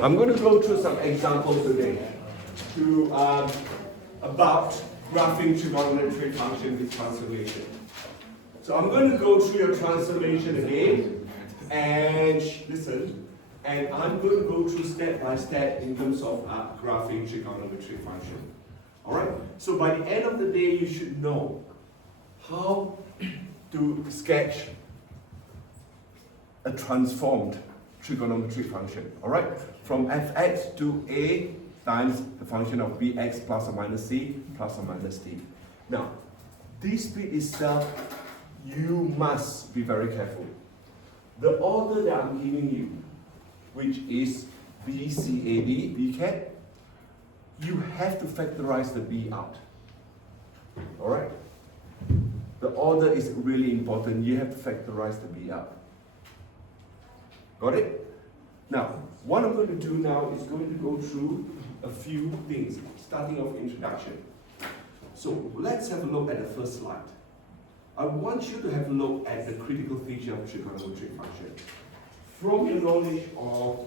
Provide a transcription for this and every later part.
I'm going to go through some examples today about graphing trigonometric function with transformation. So I'm going to go through your transformation again and listen, and I'm going to go through step by step in terms of graphing trigonometric function. Alright? So by the end of the day, you should know how to sketch a transformed trigonometric function. Alright? From fx to a times the function of bx plus or minus c plus or minus d. Now, this bit itself, you must be very careful. The order that I'm giving you, which is b, c, a, d, b cat, you have to factorize the b out. Alright? The order is really important. You have to factorize the b out. Got it? Now, what I'm going to do now is going to go through a few things, starting off introduction. So let's have a look at the first slide. I want you to have a look at the critical feature of trigonometric function. From your knowledge of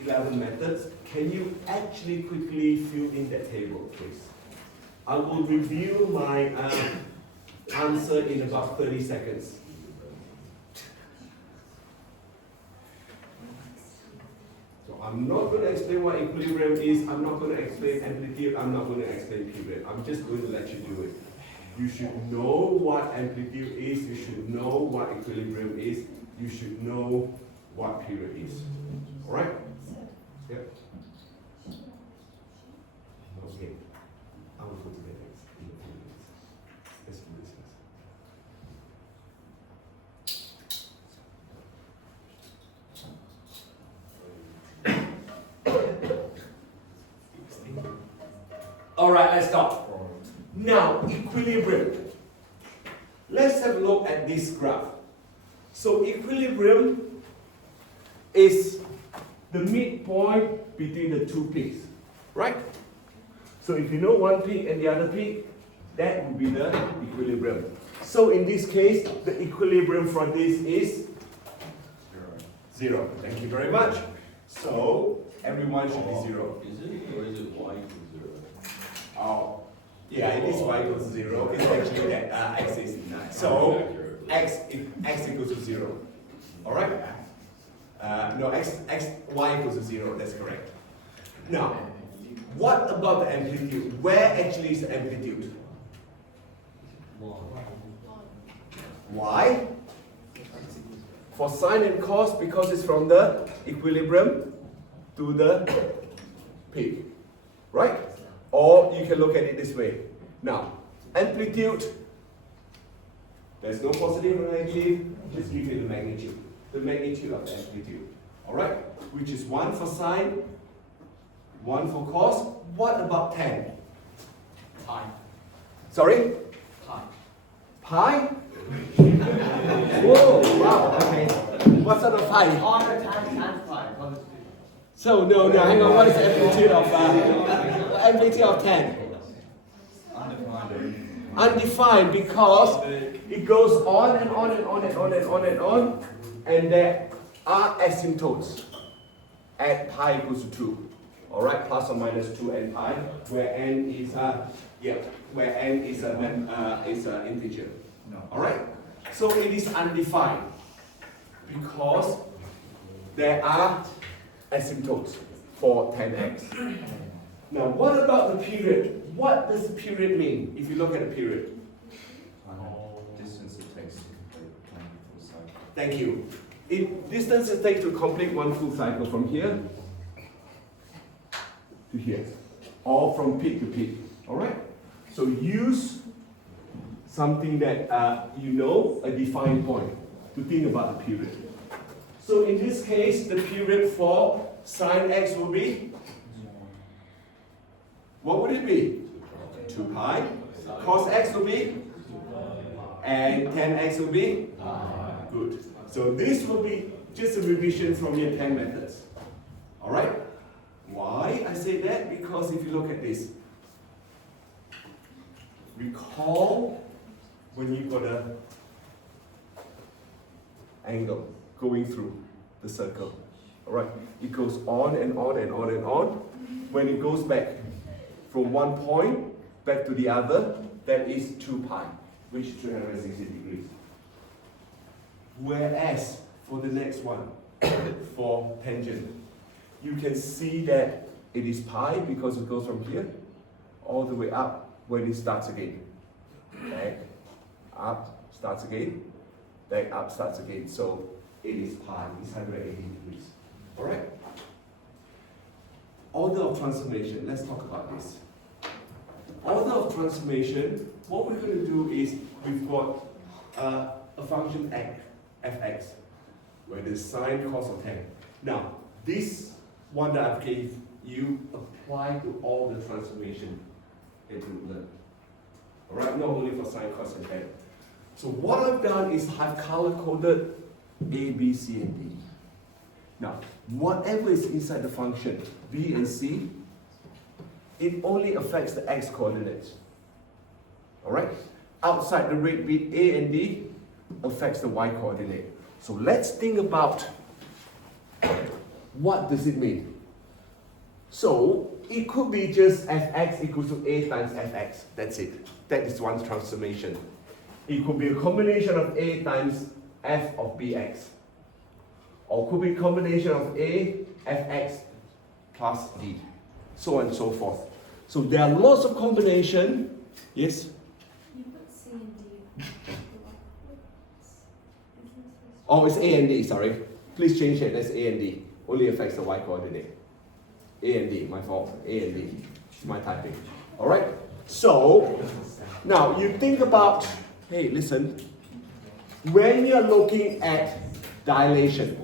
11 methods, can you actually quickly fill in that table, please? I will review my answer in about 30 seconds. So I'm not going to explain what equilibrium is, I'm not going to explain amplitude, I'm not going to explain period. I'm just going to let you do it. You should know what amplitude is, you should know what equilibrium is, you should know what period is. Alright? Yep. Okay. I will go to the next in a few minutes. Let's do this first. Alright, let's start. Now, equilibrium. Let's have a look at this graph. So equilibrium is the midpoint between the two peaks, right? So if you know one peak and the other peak, that would be the equilibrium. So in this case, the equilibrium for this is 0. Thank you very much. So everyone should be 0. Is it, or is it y equals 0? Oh, yeah, it is y equals 0. It's actually that x is 9. So x equals to 0. All right? No, y equals to 0. That's correct. Now, what about the amplitude? Where actually is the amplitude? Y. For sine and cos, because it's from the equilibrium to the peak. Right? Or you can look at it this way. Now, amplitude, there's no positive or negative, just give you the magnitude. The magnitude of the amplitude. Alright? Which is 1 for sine, 1 for cos. What about tan? Pi. Sorry? Pi. Pi? Whoa, wow, okay. What sort of pi? Honor times pi. So, no, hang on, what is the amplitude of tan? Undefined. Undefined, because it goes on and on and on and on and on and on, and there are asymptotes at pi equals to 2. Alright, plus or minus 2 and pi, where n is an integer. No. Alright? So it is undefined because there are asymptotes for 10x. Now, what about the period? What does the period mean if you look at the period? Distance it takes to complete one full cycle. Thank you. Distance it takes to complete one full cycle from here to here, or from peak to peak. Alright? So use something that you know, a defined point, to think about the period. So in this case, the period for sine x will be, what would it be? 2 pi. Cos x will be, and tan x will be, good. So this will be just a revision from your 10 methods. Alright? Why I say that? Because if you look at this, recall when you got a angle going through the circle. Alright, it goes on and on and on and on. When it goes back from one point back to the other, that is 2 pi, which is 360 degrees. Whereas for the next one, for tangent, you can see that it is pi because it goes from here all the way up when it starts again. Back, up, starts again, back, up, starts again. So it is pi, it's 180 degrees. Alright? Order of transformation, let's talk about this. Order of transformation, what we're going to do is we've got a function fx, where there's sine, cos, or tan. Now, this one that I've gave you apply to all the transformation that you learn. Alright, not only for sine, cos, and tan. So what I've done is I've color-coded A, B, C, and D. Now, whatever is inside the function B and C, it only affects the x coordinates. Alright? Outside the red bit A and D affects the y coordinate. So let's think about what does it mean. So it could be just fx equals to A times fx. That's it. That is one transformation. It could be a combination of A times f of bx. Or could be a combination of A, fx plus d. So on and so forth. So there are lots of combination. Yes? You put C and D. Oh, it's A and D, sorry. Please change it. That's A and D. Only affects the y coordinate. A and D, my fault. A and D. It's my typing. Alright? So, now you think about, hey, listen. When you're looking at dilation.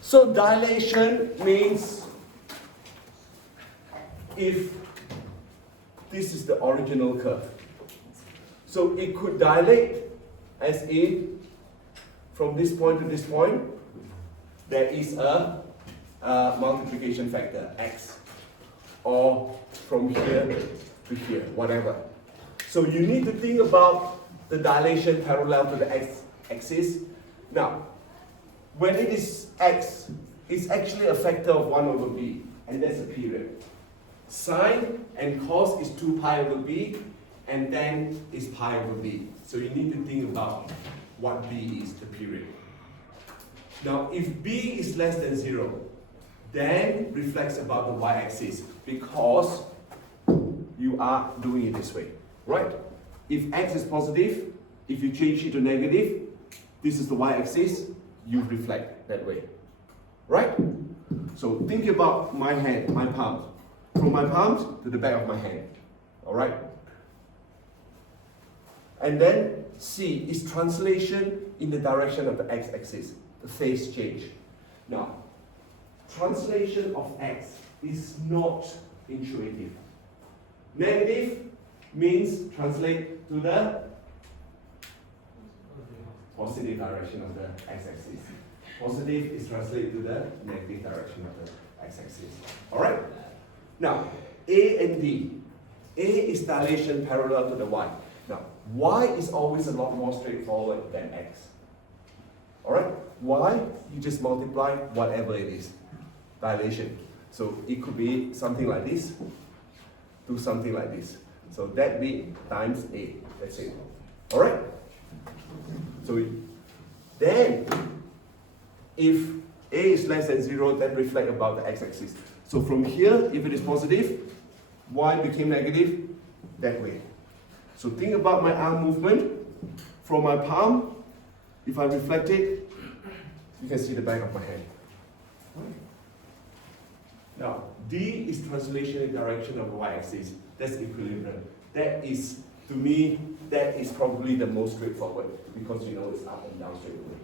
So dilation means if this is the original curve. So it could dilate as in from this point to this point, there is a multiplication factor, x. Or from here to here, whatever. So you need to think about the dilation parallel to the x-axis. Now, when it is x, it's actually a factor of 1 over b, and that's a period. Sine and cos is 2 pi over b, and then is pi over b. So you need to think about what b is, the period. Now, if b is less than 0, then reflects about the y-axis, because you are doing it this way, right? If x is positive, if you change it to negative, this is the y-axis, you reflect that way, right? So think about my hand, my palm. From my palm to the back of my hand, all right? And then C is translation in the direction of the x-axis, the phase change. Now, translation of x is not intuitive. Negative means translate to the positive direction of the x-axis. Positive is translated to the negative direction of the x-axis. Alright? Now, A and D. A is dilation parallel to the y. Now, y is always a lot more straightforward than x. Alright? Y, you just multiply whatever it is. Dilation. So it could be something like this to something like this. So that bit times A. That's it. Alright? So then, if A is less than 0, then reflect about the x-axis. So from here, if it is positive, y became negative, that way. So think about my arm movement. From my palm, if I reflect it, you can see the back of my hand. Now, D is translation in direction of the y-axis. That's equilibrium. That is, to me, that is probably the most straightforward, because you know it's up and down straight away.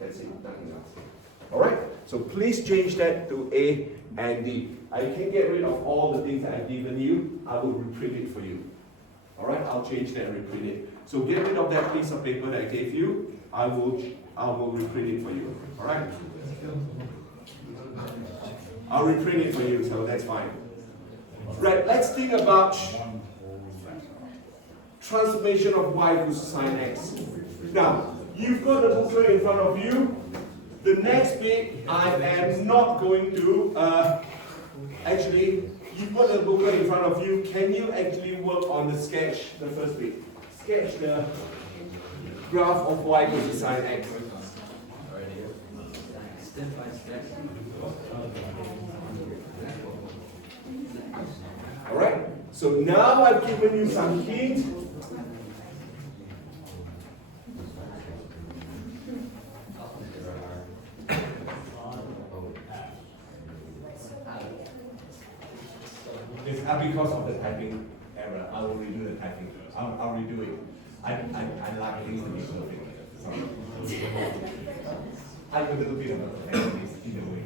That's it, nothing else. Alright? So please change that to A and D. I can get rid of all the things that I've given you. I will reprint it for you. Alright? I'll change that and reprint it. So get rid of that piece of paper that I gave you. I will reprint it for you. Alright? I'll reprint it for you, so that's fine. Right, let's think about transformation of y equals sine x. Now, you've got the booklet in front of you. The next bit, I am not going to, actually, you've got the booklet in front of you. Can you actually work on the sketch, the first bit? Sketch the graph of y equals to sine x. Step by step. Alright, so now I've given you some hint. It's because of the typing error. I will redo the typing. I'll redo it. I like things to be perfect. Sorry. I'm a little bit of a perfectionist in a way.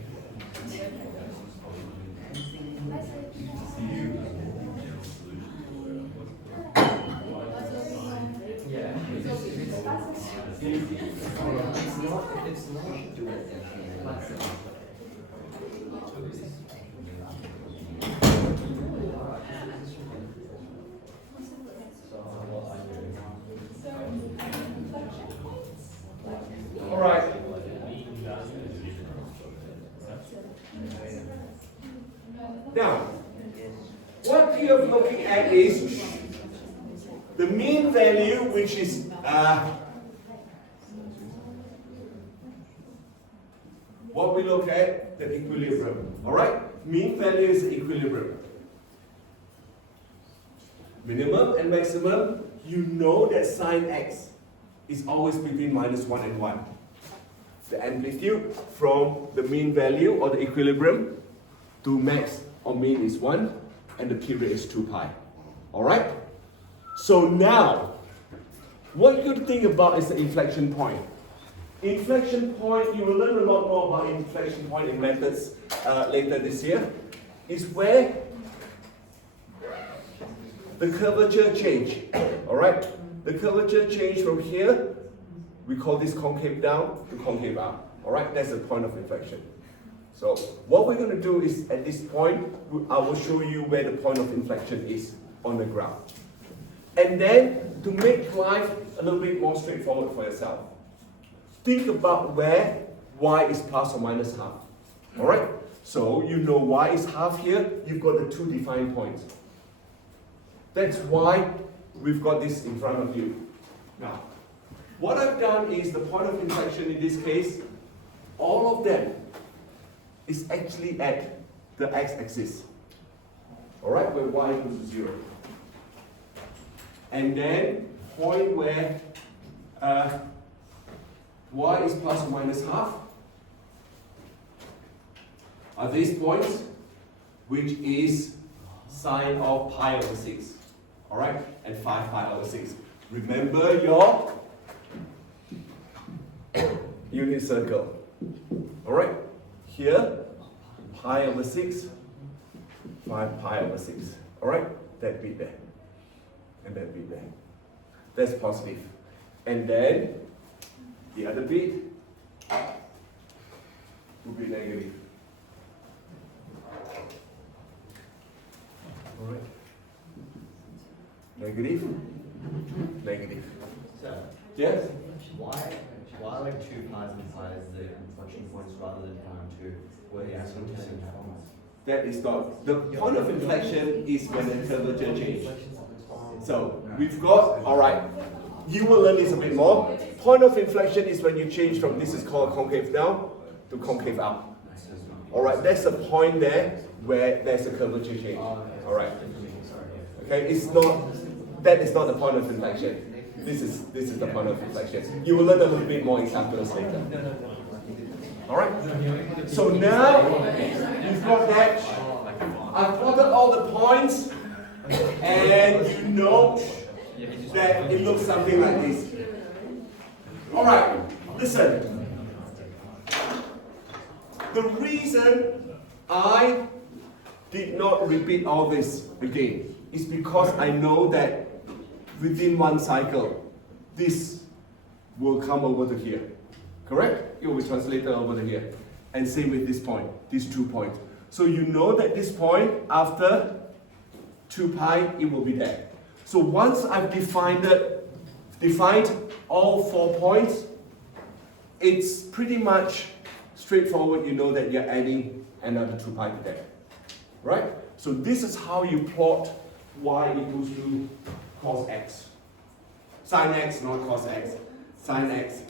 See you. Yeah. It's not do it All right. Now, what you're looking at is the mean value, which is what we look at, the equilibrium. All right? Mean value is the equilibrium. Minimum and maximum, you know that sine x is always between -1 and 1. The amplitude from the mean value or the equilibrium to max or mean is 1 and the period is 2 pi. Alright? So now, what you think about is the inflection point. Inflection point, you will learn a lot more about inflection point in methods later this year, is where the curvature change. Alright? The curvature change from here, we call this concave down to concave up. Alright? That's the point of inflection. So what we're going to do is at this point, I will show you where the point of inflection is on the graph. And then to make life a little bit more straightforward for yourself, think about where y is plus or minus half. Alright? So you know y is half here, you've got the two defined points. That's why we've got this in front of you. Now, what I've done is the point of inflection in this case, all of them is actually at the x-axis. Alright, where y equals to 0. And then point where y is plus or minus half are these points, which is sine of pi over 6. Alright, and 5 pi over 6. Remember your unit circle. Alright, here pi over 6, 5 pi over 6. Alright, that bit there. And that bit there. That's positive. And then the other bit will be negative. Alright. Negative. Negative. So, Yes? why like 2 pi's and pi is the inflection points rather than 2, where the actual turning points? That is not. The point of inflection is when the curvature changes. So we've got, alright, you will learn this a bit more. Point of inflection is when you change from, this is called concave down to concave up. Alright, that's the point there where there's a curvature change. Alright. Okay, it's not, that is not the point of inflection. This is the point of inflection. You will learn a little bit more in calculus later. Alright? So now you've got that. I've plotted all the points and you know that it looks something like this. Alright, listen. The reason I did not repeat all this again is because I know that within one cycle, this will come over to here. Correct? It will be translated over to here. And same with this point, these 2 points. So you know that this point, after 2 pi, it will be there. So once I've defined all 4 points, it's pretty much straightforward, you know that you're adding another 2 pi to that. Right? So this is how you plot y equals to cos x. Sin x, not cos x. Sin x.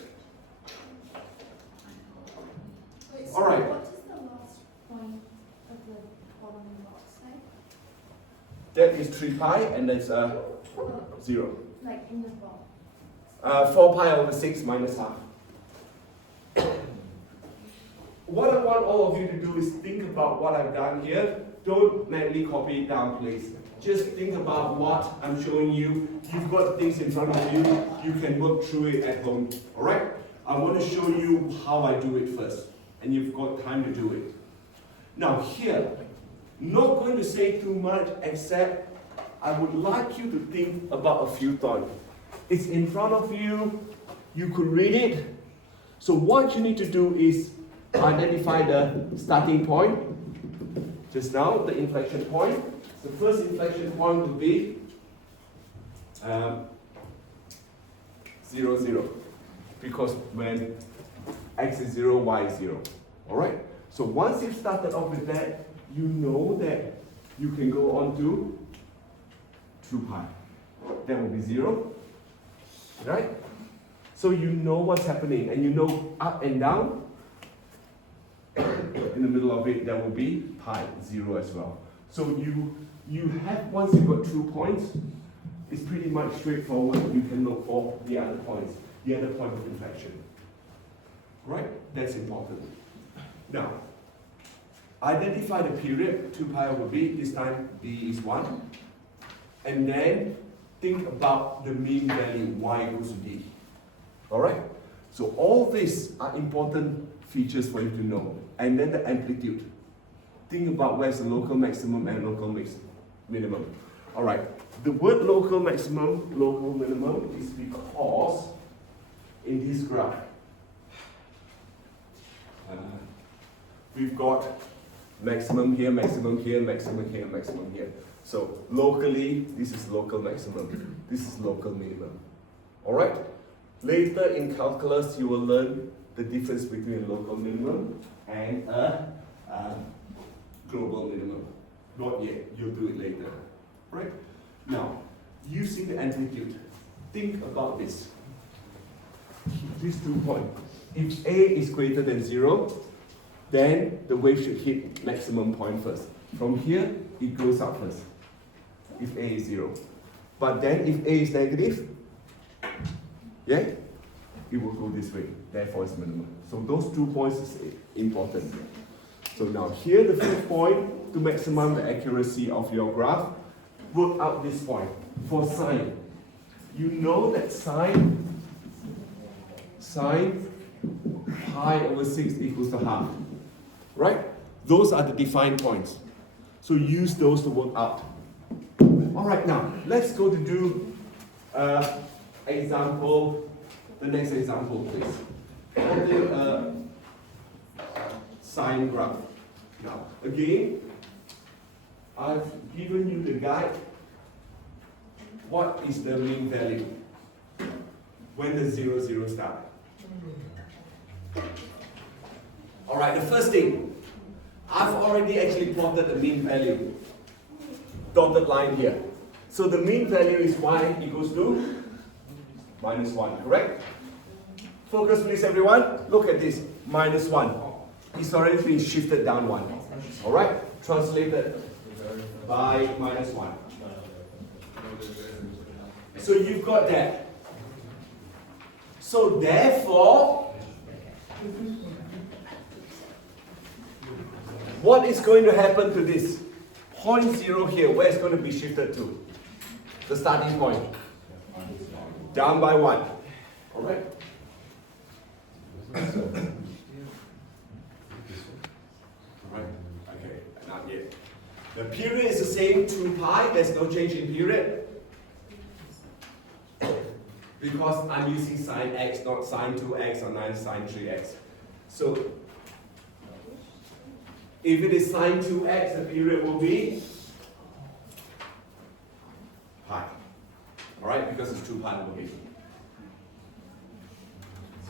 Wait, so All right. what is the last point of the column box say? That is 3 pi and that's 0. Like in the box. 4 pi over 6 minus half. What I want all of you to do is think about what I've done here. Don't manually copy it down, please. Just think about what I'm showing you. You've got things in front of you. You can work through it at home. All right? I want to show you how I do it first. And you've got time to do it. Now here, not going to say too much except I would like you to think about a few thoughts. It's in front of you. You could read it. So what you need to do is identify the starting point. Just now, the inflection point. The first inflection point will be 0, 0. Because when x is 0, y is 0. Alright? So once you've started off with that, you know that you can go on to 2 pi. That will be 0. Right? So you know what's happening, and you know up and down. In the middle of it, there will be pi, 0 as well. So you have, once you've got 2 points, it's pretty much straightforward. You can look for the other points, the other point of inflection. Right? That's important. Now, identify the period, 2 pi over b, this time b is 1. And then think about the mean value, y equals to d. Alright? So all these are important features for you to know. And then the amplitude. Think about where's the local maximum and local minimum. Alright, the word local maximum, local minimum is because in this graph, we've got maximum here, maximum here, maximum here, maximum here. So locally, this is local maximum, this is local minimum. Alright? Later in calculus, you will learn the difference between a local minimum and a global minimum. Not yet, you'll do it later. Right? Now, using the amplitude, think about this. These 2 points. If A is greater than 0, then the wave should hit maximum point first. From here, it goes up first. If A is 0. But then if A is negative, yeah, it will go this way. Therefore, it's minimum. So those 2 points is important. So now here, the 5th point, to maximize the accuracy of your graph, work out this point. For sine, you know that sine pi over 6 equals to half. Right? Those are the defined points. So use those to work out. Alright, now, let's go to do example. The next example, please. Holding sine graph. Now, again, I've given you the guide. What is the mean value? When does 0, 0 start? Alright, the first thing, I've already actually plotted the mean value. Dotted line here. So the mean value is y equals to minus 1, correct? Focus please everyone. Look at this. Minus 1. It's already been shifted down 1. Alright? Translated by minus 1. So you've got that. So therefore, what is going to happen to this? Point 0 here, where it's going to be shifted to? The starting point. Down by 1. Alright? Alright, okay, not yet. The period is the same, 2 pi, there's no change in period. Because I'm using sine x, not sine 2x or not sine 3x. So, if it is sine 2x, the period will be pi. Alright, because it's 2 pi over here.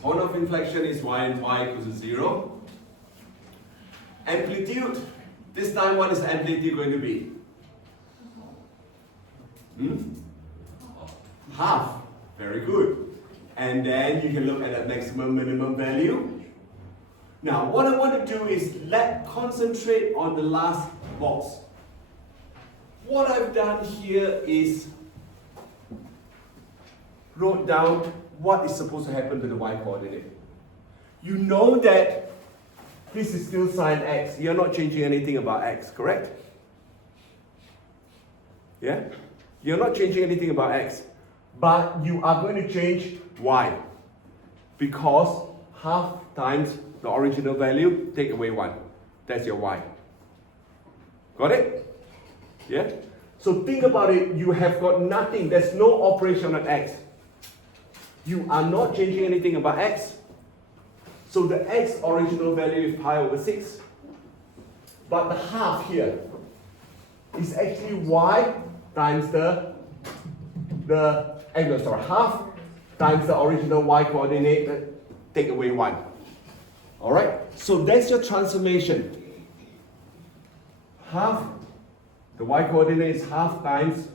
Point of inflection is y and y equals to 0. Amplitude. This time, what is amplitude going to be? Half. Very good. And then you can look at the maximum minimum value. Now, what I want to do is concentrate on the last box. What I've done here is wrote down what is supposed to happen to the y-coordinate. You know that this is still sine x. You're not changing anything about x, correct? Yeah? You're not changing anything about x. But you are going to change y. Because half times the original value, take away 1. That's your y. Got it? Yeah? So think about it. You have got nothing. There's no operation on x. You are not changing anything about x. So the x original value is pi over 6. But the half here is actually y times half times the original y coordinate, take away 1. Alright? So that's your transformation. Half, the y coordinate is half times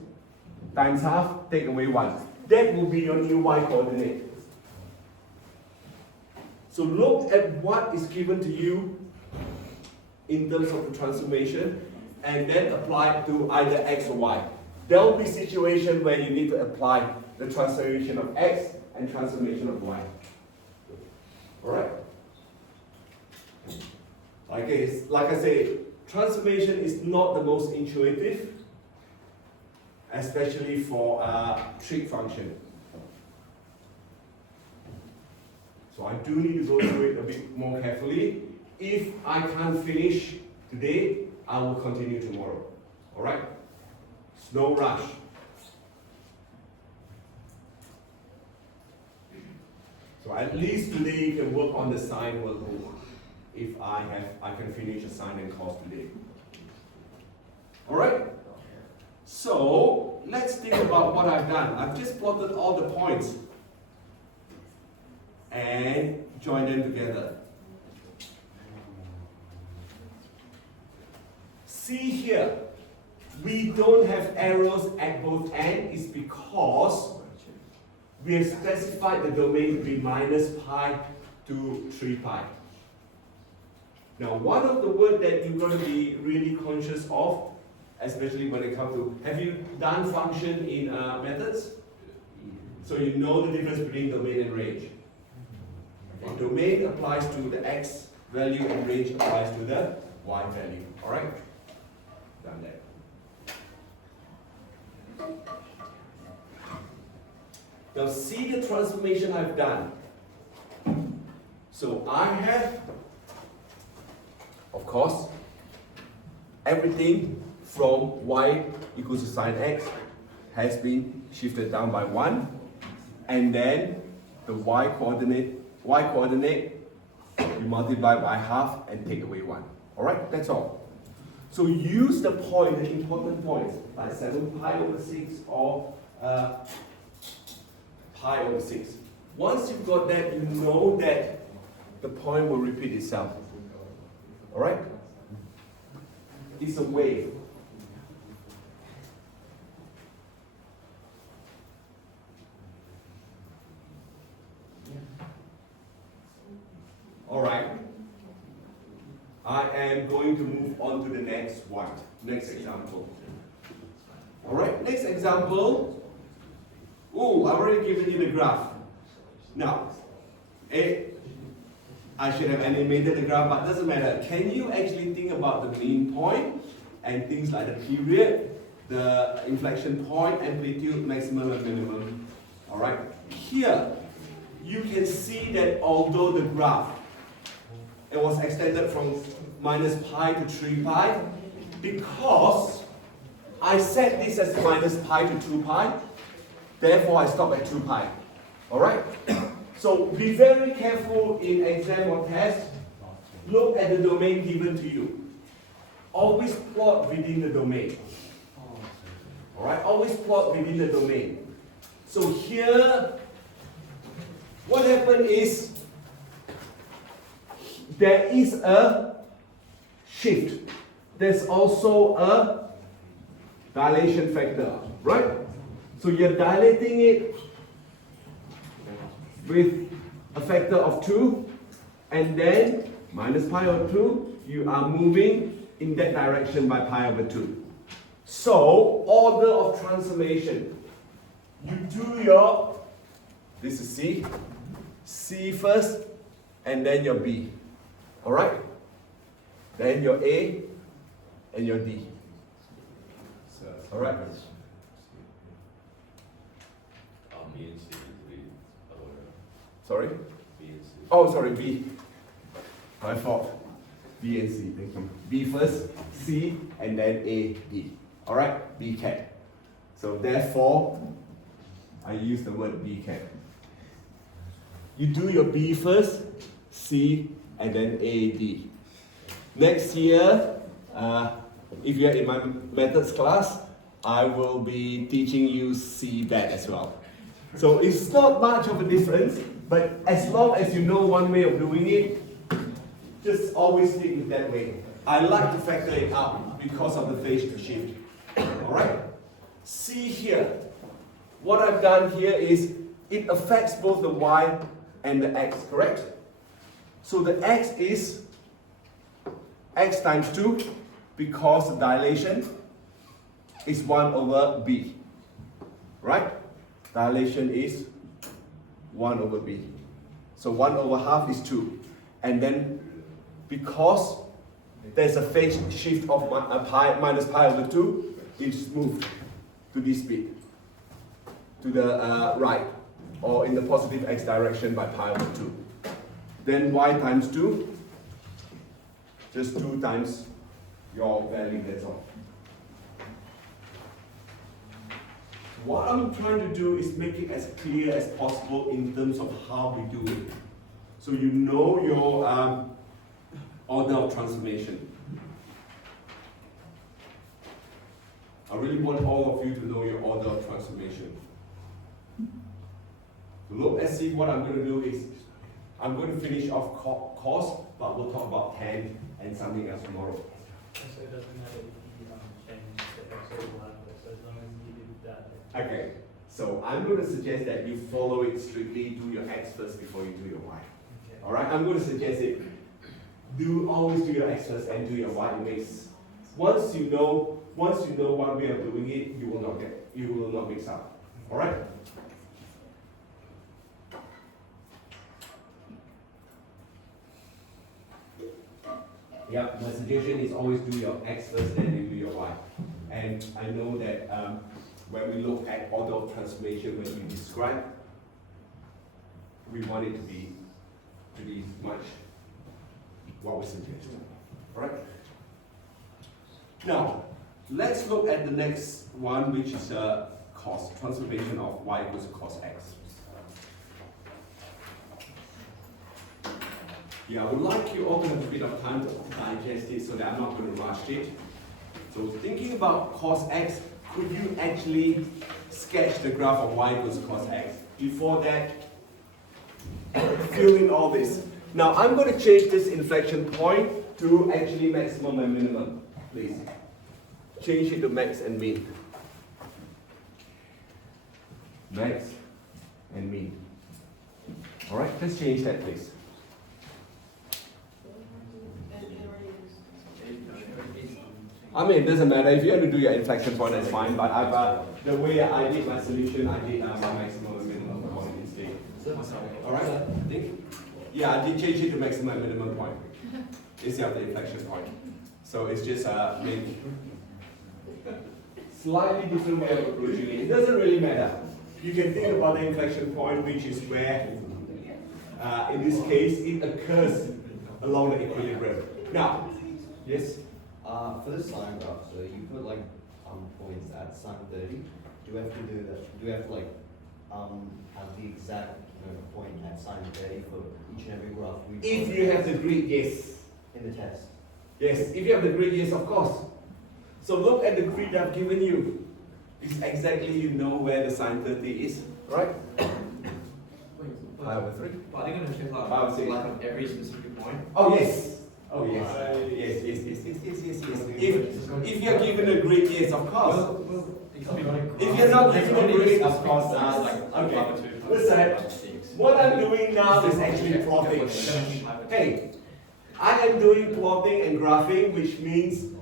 half, take away 1. That will be your new y coordinate. So look at what is given to you in terms of the transformation and then apply it to either x or y. There will be situations where you need to apply the transformation of x and transformation of y. Alright? Like I say, transformation is not the most intuitive, especially for a trig function. So I do need to go through it a bit more carefully. If I can't finish today, I will continue tomorrow. Alright? It's no rush. So at least today you can work on the sine workbook. If I can finish a sine and cos today. Alright? So let's think about what I've done. I've just plotted all the points and join them together. See here, we don't have arrows at both ends. It's because we have specified the domain to be minus pi to 3 pi. Now, one of the words that you're going to be really conscious of, especially when it comes to, have you done function in methods? So you know the difference between domain and range. Okay. Domain applies to the x value and range applies to the y value. Alright? Done that. Now see the transformation I've done. So I have, of course, everything from y equals to sine x has been shifted down by 1, and then the y coordinate you multiply by half and take away 1. Alright, that's all. So use the point, the important points, like 7 pi over 6 or pi over 6. Once you've got that, you know that the point will repeat itself. Alright? It's a wave. Alright. I am going to move on to the next example. Alright, next example. Oh, I've already given you the graph. Now, I should have animated the graph, but it doesn't matter. Can you actually think about the mean point and things like the period, the inflection point, amplitude, maximum and minimum? Alright, here you can see that although the graph it was extended from minus pi to 3 pi, because I set this as minus pi to 2 pi, therefore I stop at 2 pi. Alright? So be very careful in exam or test. Look at the domain given to you. Always plot within the domain. Alright? Always plot within the domain. So here, what happened is there is a shift, there's also a dilation factor, right? So you're dilating it with a factor of 2, and then minus pi over 2, you are moving in that direction by pi over 2. So, order of transformation. You do your, this is C first, and then your B. Alright? Then your A, and your D. Alright? B and C, Sorry? B and C. Oh, sorry, B. My fault. B and C, thank you. B first, C, and then A, D. Alright? B cat. So therefore, I use the word B cat. You do your B first, C, and then A, D. Next year, if you're in my methods class, I will be teaching you C bat as well. So it's not much of a difference, but as long as you know one way of doing it, just always stick with that way. I like to factor it out because of the phase shift. Alright? See here, what I've done here is it affects both the y and the x, correct? So the x is x times 2 because the dilation is 1 over b. Right? Dilation is 1 over b. So 1 over half is 2. And then because there's a phase shift of minus pi over 2, it's moved to this bit, to the right, or in the positive x direction by pi over 2. Then y times 2, just 2 times your value, that's all. What I'm trying to do is make it as clear as possible in terms of how we do it. So you know your order of transformation. I really want all of you to know your order of transformation. So look, let's see what I'm going to do is, I'm going to finish off cos, but we'll talk about tan and something else tomorrow. So it doesn't matter if you change the x or y, so as long as you do that. Okay, so I'm going to suggest that you follow it strictly, do your x first before you do your y. Okay. Alright, I'm going to suggest it. Always do your x first and do your y. It makes, once you know one way of doing it, you will not mix up. Alright? Yeah, my suggestion is always do your x first, then you do your y. And I know that when we look at order of transformation, when we describe, we want it to be pretty much what we suggest. Alright? Now, let's look at the next one, which is cos, transformation of y equals cos x. Yeah, I would like you all to have a bit of time to digest it so that I'm not going to rush it. So thinking about cos x, could you actually sketch the graph of y equals cos x? Before that, fill in all this. Now I'm going to change this inflection point to actually maximum and minimum, please. Change it to max and min. Max and min. Alright, let's change that, please. I mean, it doesn't matter. If you want to do your inflection point, that's fine. But the way I did my solution, I did my maximum and minimum point instead. Alright, I think? Yeah, I did change it to maximum and minimum point instead of the inflection point. So it's just maybe slightly different way of approaching it. It doesn't really matter. You can think about the inflection point, which is where, in this case, it occurs along the equilibrium. Now, yes? For the sine graph, so you put like points at sine 30. Do you have to do that? Do you have to like have the exact point at sine 30 for each and every graph? If you have the grid, yes. In the test. Yes, if you have the grid, yes, of course. So look at the grid I've given you. It's exactly you know where the sine 30 is, right? Pi over 3. But are they going to check I would say- like on every specific point? Oh yes, Oh yes. Yes. If you're given a grade, yes, of course. If you're not given a grade, of course. Okay. Listen. What I'm doing now is actually plotting. Hey, I am doing plotting and graphing, which means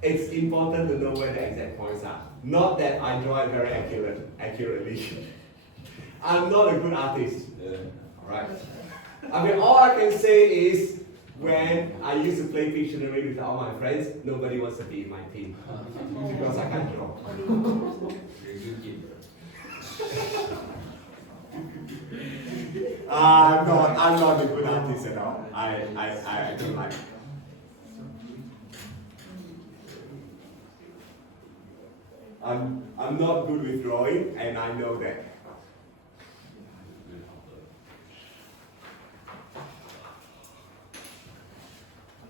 it's important to know where the exact points are. Not that I draw it very accurately. I'm not a good artist. Alright. I mean, all I can say is when I used to play Pictionary with all my friends, nobody wants to be in my team because I can't draw. You're a good kid, bro. I'm not a good artist at all. I don't like. I'm not good with drawing, and I know that.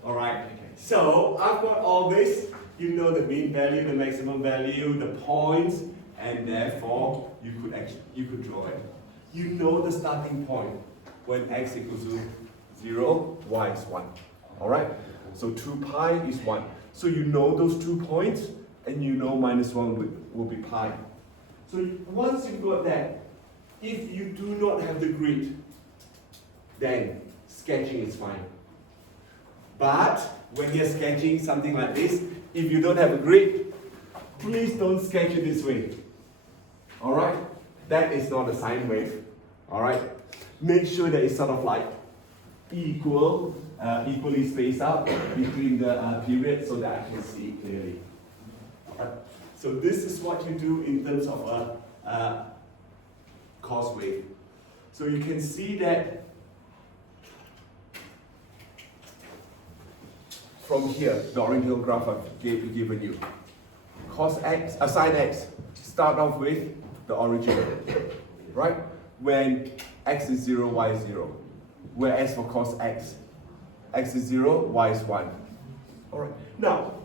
Alright, so I've got all this. You know the mean value, the maximum value, the points, and therefore you could draw it. You know the starting point when x equals to 0, y is 1. Alright? So 2 pi is 1. So you know those 2 points, and you know minus 1 will be pi. So once you've got that, if you do not have the grid, then sketching is fine. But when you're sketching something like this, if you don't have a grid, please don't sketch it this way. Alright? That is not a sine wave. Alright? Make sure that it's sort of like equally spaced out between the periods so that I can see it clearly. Alright? So this is what you do in terms of a cos wave. So you can see that from here, the original graph I've given you. Cos x, sine x, start off with the origin, right? When x is 0, y is 0. Whereas for cos x, x is 0, y is 1. Alright, now,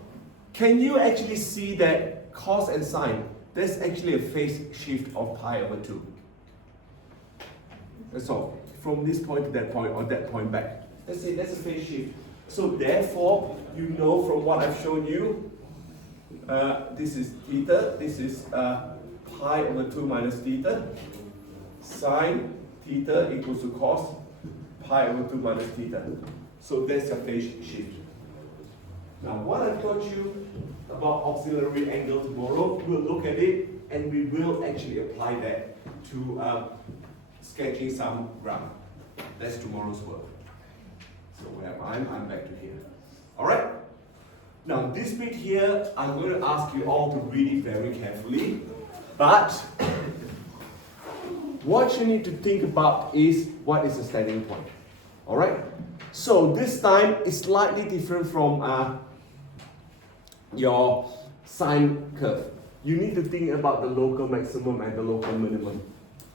can you actually see that cos and sine, there's actually a phase shift of pi over 2. That's all. From this point to that point, or that point back. That's it, that's a phase shift. So therefore, you know from what I've shown you, this is theta, this is pi over 2 minus theta, sine theta equals to cos pi over 2 minus theta. So that's your phase shift. Now what I've taught you about auxiliary angle tomorrow, we'll look at it and we will actually apply that to sketching some graph. That's tomorrow's work. So where am I? I'm back to here. Alright? Now this bit here, I'm going to ask you all to read it very carefully. But what you need to think about is what is the starting point. Alright? So this time is slightly different from your sine curve. You need to think about the local maximum and the local minimum.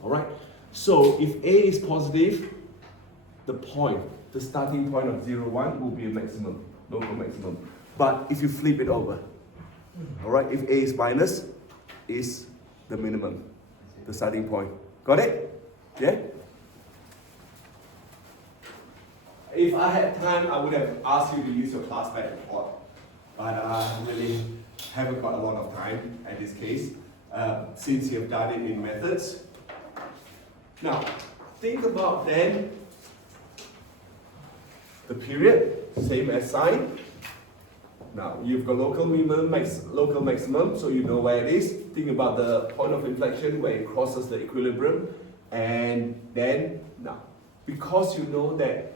Alright? So if A is positive, the starting point of 0, 1 will be a maximum, local maximum. But if you flip it over, alright, if A is minus, is the minimum, the starting point. Got it? Yeah? If I had time, I would have asked you to use your class back report. But I really haven't got a lot of time at this case, since you've done it in methods. Now, think about then the period, same as sine. Now, you've got local minimum, local maximum, so you know where it is. Think about the point of inflection where it crosses the equilibrium. And then, now, because you know that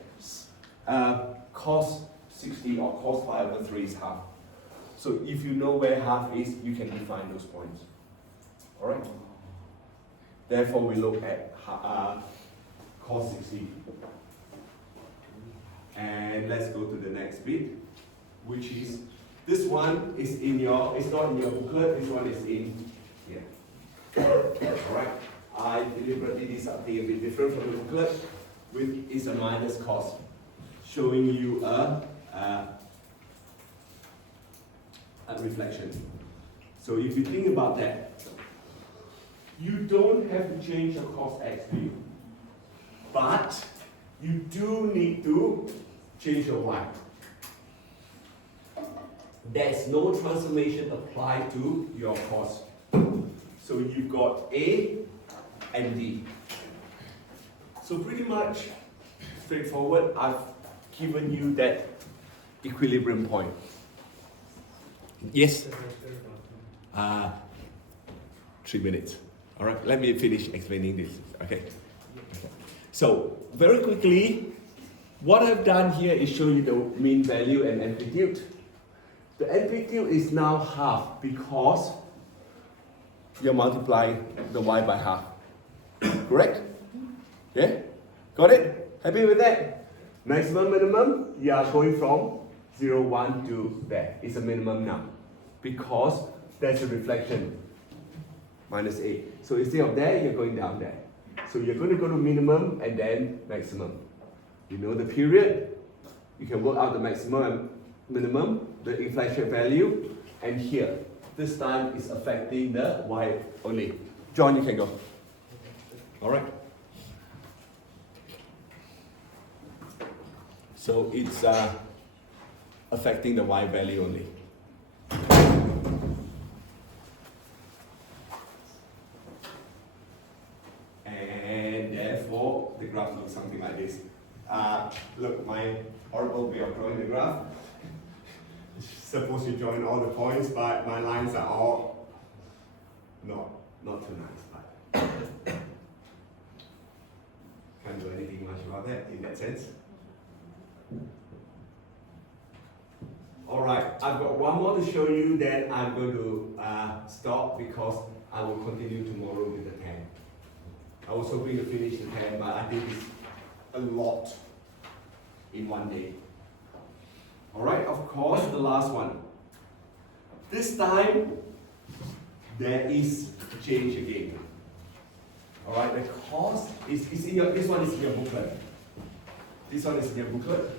cos 60 or cos pi over 3 is half. So if you know where half is, you can define those points. Alright? Therefore, we look at cos 60. And let's go to the next bit, which is, this one is in your, it's not in your booklet, this one is in here. Alright, I deliberately did something a bit different from the booklet, which is a minus cos, showing you a reflection. So if you think about that, you don't have to change your cos x, do you? But you do need to change your y. there's no transformation applied to your cos. So you've got A and D. So pretty much straightforward, I've given you that equilibrium point. Yes? 3 minutes. All right, let me finish explaining this, okay? So, very quickly, what I've done here is show you the mean value and amplitude. The amplitude is now half because you're multiplying the y by half. Correct? Yeah? Got it? Happy with that? Maximum, minimum, you are going from 0, 1 to there. It's a minimum now. Because there's a reflection. Minus A. So instead of there, you're going down there. So you're going to go to minimum and then maximum. You know the period. You can work out the maximum and minimum, the inflation value. And here, this time is affecting the y only. John, you can go. All right. So it's affecting the y value only. And therefore, the graph looks something like this. Look, my horrible way of drawing the graph. Supposed to join all the points, but my lines are all not too nice. But can't do anything much about that in that sense. Alright, I've got one more to show you, then I'm going to stop because I will continue tomorrow with the 10. I was hoping to finish the 10, but I think it's a lot in one day. Alright, of course, the last one. This time, there is a change again. Alright, the cost is in your, this one is in your booklet. This one is in your booklet.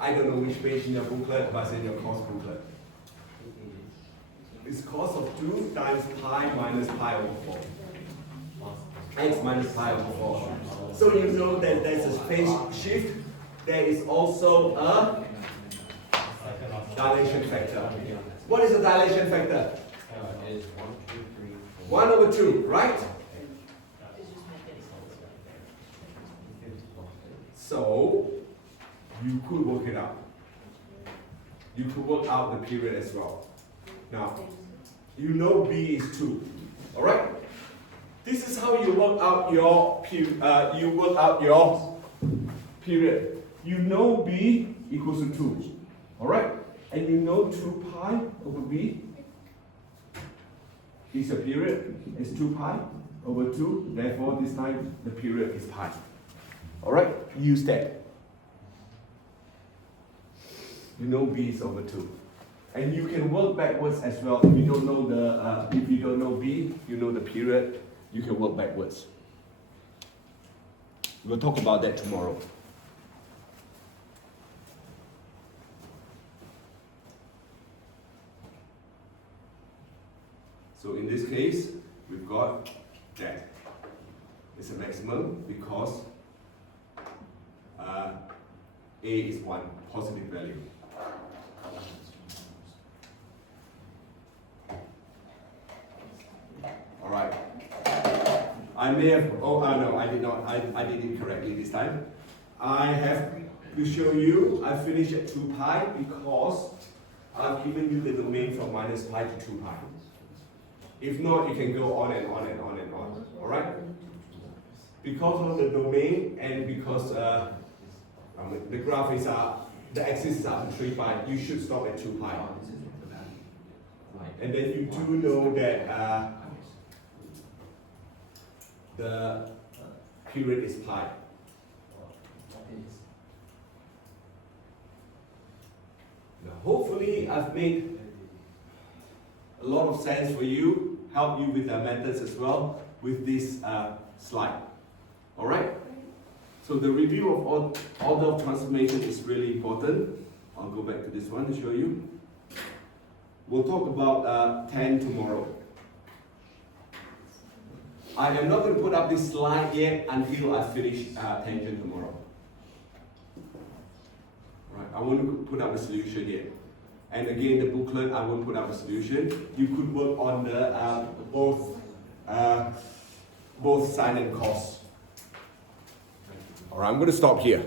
I don't know which page in your booklet, but it's in your course booklet. It's cos of 2 times pi minus pi over 4. X minus pi over 4. So you know that there's a phase shift. There is also a dilation factor. What is the dilation factor? Is 1, 2, 3, 4. 1 over 2, right? So, you could work it out. You could work out the period as well. Now, you know B is 2, alright? This is how you work out your period. You know B equals to 2, alright? And you know 2 pi over B is a period, is 2 pi over 2, therefore this time the period is pi. Alright, use that. You know B is over 2. And you can work backwards as well. If you don't know if you don't know B, you know the period, you can work backwards. We'll talk about that tomorrow. So in this case, we've got that. It's a maximum because A is 1, positive value. Alright. I may have, no, I did not, I did it correctly this time. I have to show you, I finished at 2 pi because I've given you the domain from minus pi to 2 pi. If not, you can go on and on and on and on. Alright? Because of the domain and because the graph is the axis is up to 3 pi, you should stop at 2 pi. And then you do know that the period is pi. Now, hopefully, I've made a lot of sense for you, help you with the methods as well with this slide. Alright? So the review of order of transformation is really important. I'll go back to this one to show you. We'll talk about 10 tomorrow. I am not going to put up this slide yet until I finish tangent tomorrow. Right, I won't put out the solution here. And again, the booklet, I won't put out the solution. You could work on the both sine and cos. All right, I'm going to stop here.